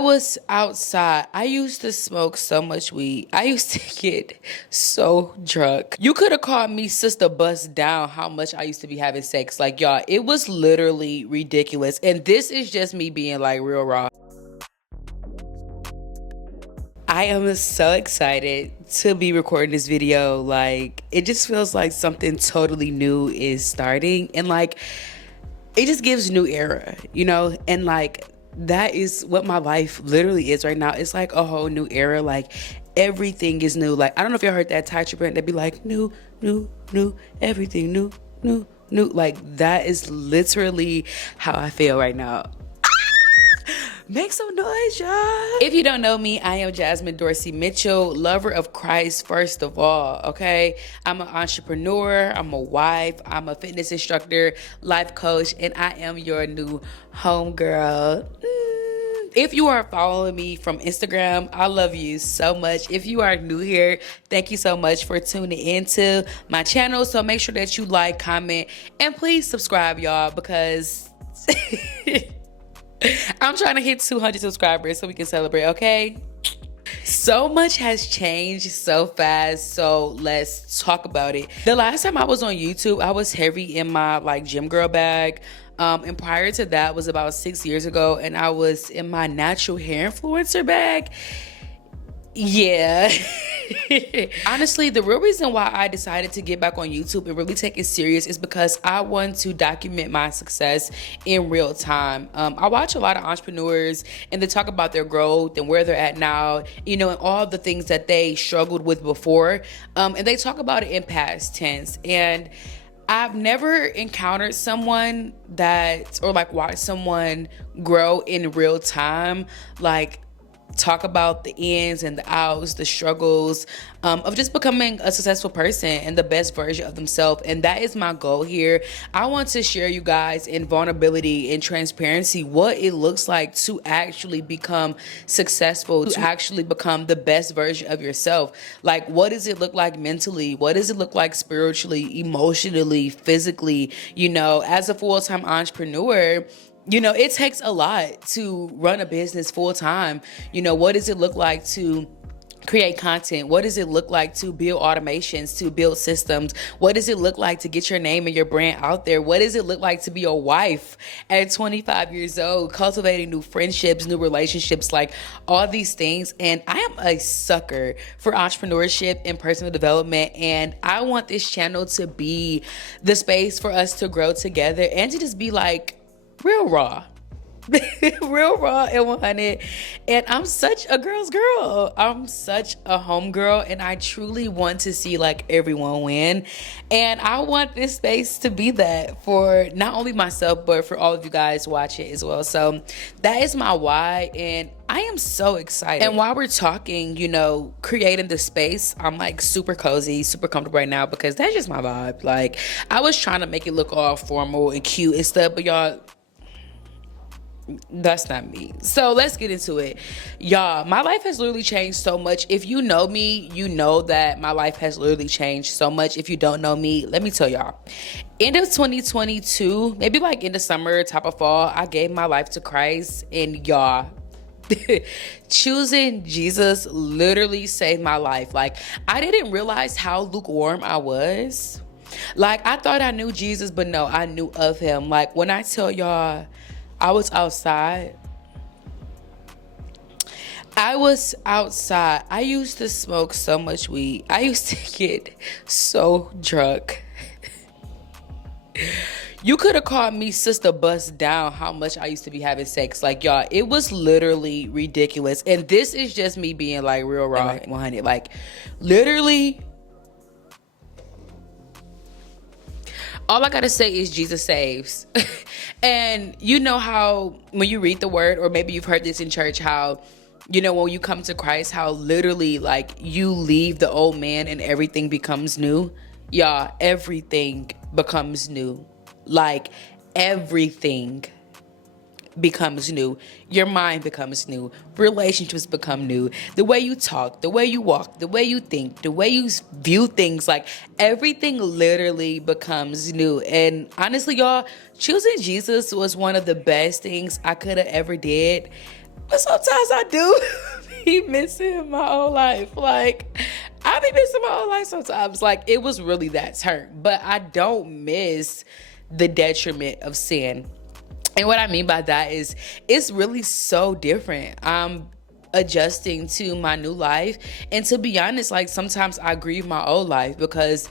I was outside. I used to smoke so much weed. I used to get so drunk. You could have called me Sister Bust Down how much I used to be having sex. Like, y'all, it was literally ridiculous. And this is just me being like real raw. I am so excited to be recording this video. Like, it just feels like something totally new is starting. And like, it just gives new era, you know? And like, that is what my life literally is right now. It's like a whole new era. Like, everything is new. Like, I don't know if y'all heard that Tytra brand. They'd be like, new, everything new. Like, that is literally how I feel right now. Make some noise, y'all. If you don't know me, I am Jasmine Dorsey-Mitchell, lover of Christ, first of all, okay? I'm an entrepreneur, I'm a wife, I'm a fitness instructor, life coach, and I am your new homegirl. If you are following me from Instagram, I love you so much. If you are new here, thank you so much for tuning into my channel. So make sure that you like, comment, and please subscribe, y'all, because I'm trying to hit 200 subscribers so we can celebrate, okay? So much has changed so fast, so let's talk about it. The last time I was on YouTube, I was heavy in my like gym girl bag. And prior to that was about 6 years ago, and I was in my natural hair influencer bag. Yeah. Honestly, the real reason why I decided to get back on YouTube and really take it serious is because I want to document my success in real time. I watch a lot of entrepreneurs and they talk about their growth and where they're at now, you know, and all the things that they struggled with before. And they talk about it in past tense. And I've never encountered someone that, or like watched someone grow in real time, like talk about the ins and the outs, the struggles of just becoming a successful person and the best version of themselves. And that is my goal here. I want to share you guys in vulnerability and transparency what it looks like to actually become successful, to actually become the best version of yourself. Like, what does it look like mentally? What does it look like spiritually, emotionally, physically? You know, as a full-time entrepreneur, you know, it takes a lot to run a business full time. You know, what does it look like to create content? What does it look like to build automations, to build systems? What does it look like to get your name and your brand out there? What does it look like to be a wife at 25 years old, cultivating new friendships, new relationships, like all these things? And I am a sucker for entrepreneurship and personal development. And I want this channel to be the space for us to grow together and to just be like, real raw. Real raw and 100. And I'm such a girl's girl. I'm such a home girl, and I truly want to see like everyone win. And I want this space to be that for not only myself, but for all of you guys watching as well. So that is my why, and I am so excited. And while we're talking, you know, creating the space, I'm like super cozy, super comfortable right now because that's just my vibe. Like, I was trying to make it look all formal and cute and stuff, but y'all, that's not me. So let's get into it. Y'all, my life has literally changed so much. If you know me, you know that my life has literally changed so much. If you don't know me, let me tell y'all. End of 2022, maybe like in the summer, top of fall, I gave my life to Christ. And y'all, choosing Jesus literally saved my life. Like, I didn't realize how lukewarm I was. Like, I thought I knew Jesus, but no, I knew of him. Like, when I tell y'all, I was outside. I used to smoke so much weed. I used to get so drunk. You could have called me Sister Bust Down how much I used to be having sex. Like, y'all, it was literally ridiculous. And this is just me being like real raw and 100. Like, literally, all I gotta say is Jesus saves. And you know how when you read the word, or maybe you've heard this in church, how, you know, when you come to Christ, how literally like you leave the old man and everything becomes new. Y'all, everything becomes new. Like, everything becomes new. Your mind becomes new. Relationships become new. The way you talk, the way you walk, the way you think, the way you view things, like everything literally becomes new. And honestly, y'all, choosing Jesus was one of the best things I could have ever did. But sometimes I do be missing my whole life. Like, I be missing my whole life sometimes. Like, it was really that turn. But I don't miss the detriment of sin. And what I mean by that is it's really so different. I'm adjusting to my new life. And to be honest, like sometimes I grieve my old life because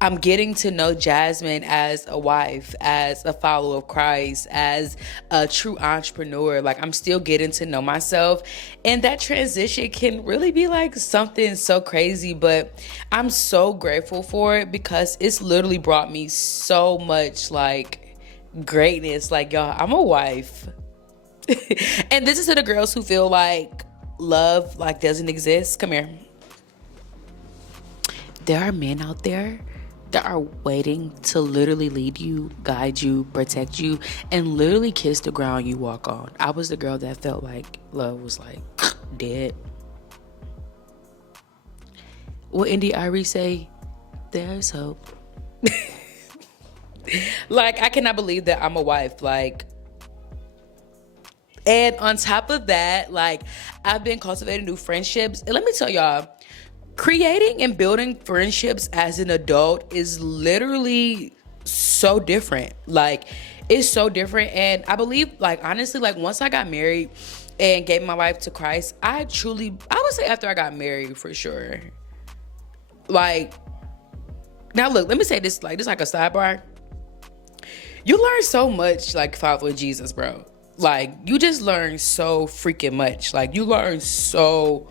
I'm getting to know Jasmine as a wife, as a follower of Christ, as a true entrepreneur. Like I'm still getting to know myself. And that transition can really be like something so crazy, but I'm so grateful for it because it's literally brought me so much like greatness. Like y'all, I'm a wife. And this is to the girls who feel like love like doesn't exist. Come here. There are men out there that are waiting to literally lead you, guide you, protect you, and literally kiss the ground you walk on. I was the girl that felt like love was like dead. What Indy Irie say? There's hope. Like, I cannot believe that I'm a wife. Like, and on top of that, like, I've been cultivating new friendships. And let me tell y'all, creating and building friendships as an adult is literally so different. Like, it's so different. And I believe, like, honestly, like, once I got married and gave my life to Christ, I would say after I got married for sure. Like, now look, let me say this, like, a sidebar. You learn so much, like, following Jesus, bro. Like, you just learn so freaking much. Like, you learn so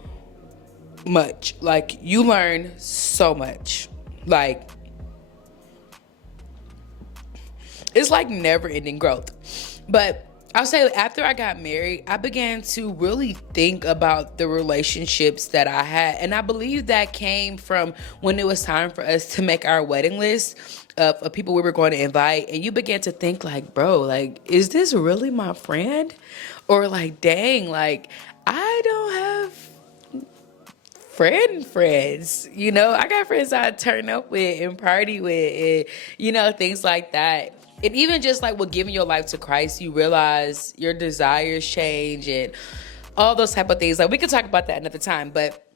much. Like, you learn so much. Like, it's like never ending growth. But I'll say after I got married, I began to really think about the relationships that I had. And I believe that came from when it was time for us to make our wedding list of people we were going to invite. And you began to think like, bro, like, is this really my friend? Or like, dang, like, I don't have friends, you know? I got friends I turn up with and party with and, you know, things like that. And even just like with giving your life to Christ, you realize your desires change and all those type of things. Like, we could talk about that another time, but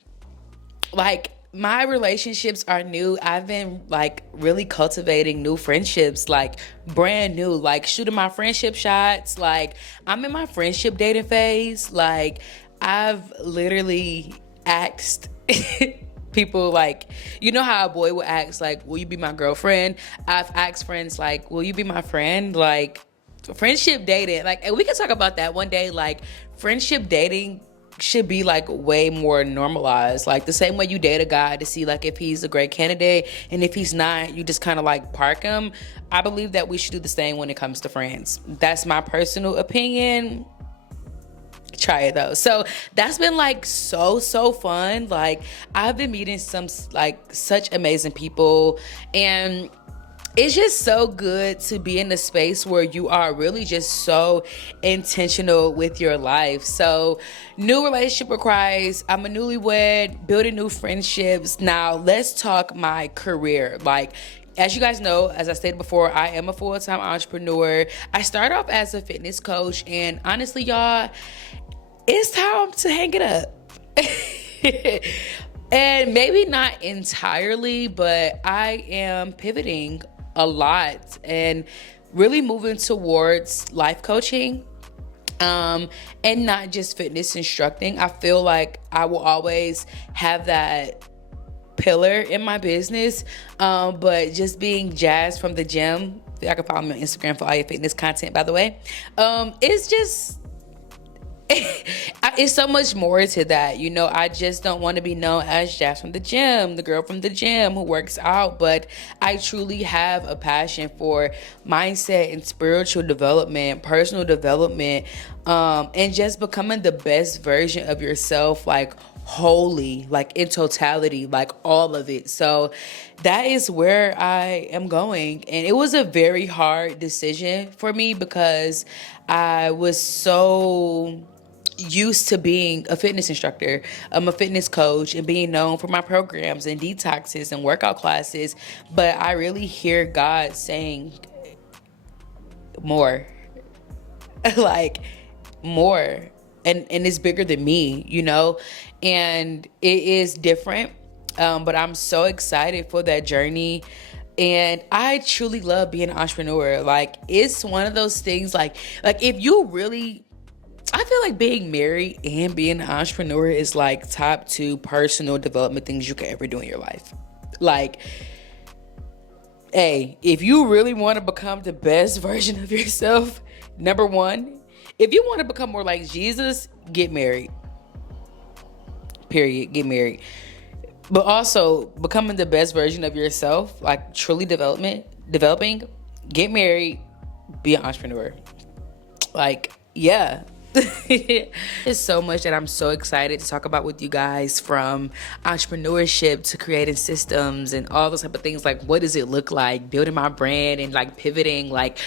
like, my relationships are new. I've been like really cultivating new friendships, like brand new, like shooting my friendship shots. Like, I'm in my friendship dating phase. Like, I've literally asked people, like, you know how a boy would ask, like, will you be my girlfriend? I've asked friends, like, will you be my friend? Like, friendship dating, like, and we can talk about that one day. Like, friendship dating should be like way more normalized. Like, the same way you date a guy to see like if he's a great candidate, and if he's not, you just kind of like park him. I believe that we should do the same when it comes to friends. That's my personal opinion. Try it though. So that's been like so fun. Like, I've been meeting some like such amazing people, and it's just so good to be in a space where you are really just so intentional with your life. So, new relationship with Christ. I'm a newlywed, building new friendships. Now, let's talk my career. Like, as you guys know, as I stated before, I am a full-time entrepreneur. I started off as a fitness coach, and honestly, y'all, it's time to hang it up. And maybe not entirely, but I am pivoting a lot and really moving towards life coaching, and not just fitness instructing. I feel like I will always have that pillar in my business, but just being Jazz from the gym. I can follow me on Instagram for all your fitness content, by the way. It's just it's so much more to that, you know. I just don't want to be known as Jazz from the gym, the girl from the gym who works out, but I truly have a passion for mindset and spiritual development, personal development, and just becoming the best version of yourself, like wholly, like in totality, like all of it. So that is where I am going. And it was a very hard decision for me because I was so used to being a fitness instructor, I'm a fitness coach, and being known for my programs and detoxes and workout classes. But I really hear God saying more, like more. and it's bigger than me, you know, and it is different. But I'm so excited for that journey. And I truly love being an entrepreneur. Like, it's one of those things, like if you really, I feel like being married and being an entrepreneur is like top 2 personal development things you could ever do in your life. Like, hey, if you really want to become the best version of yourself, number 1, if you want to become more like Jesus, get married. Period. Get married. But also becoming the best version of yourself, like truly developing, get married, be an entrepreneur. Like, yeah. There's so much that I'm so excited to talk about with you guys, from entrepreneurship to creating systems and all those type of things. Like, what does it look like building my brand and like pivoting? Like,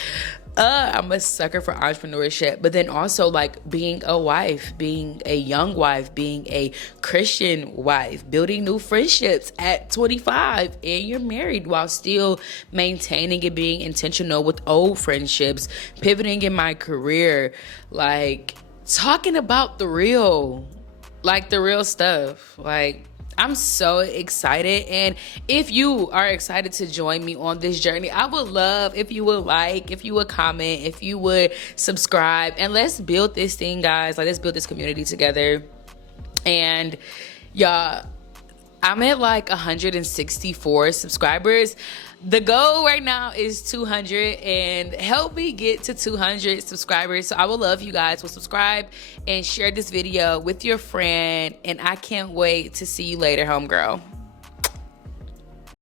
I'm a sucker for entrepreneurship, but then also like being a wife, being a young wife, being a Christian wife, building new friendships at 25, and you're married while still maintaining and being intentional with old friendships, pivoting in my career, like talking about the real stuff. Like, I'm so excited. And if you are excited to join me on this journey, I would love if you would like, if you would comment, if you would subscribe, and let's build this thing, guys. Like, let's build this community together. And y'all, I'm at like 164 subscribers. The goal right now is 200, and help me get to 200 subscribers. So I would love you guys will subscribe and share this video with your friend. And I can't wait to see you later, homegirl.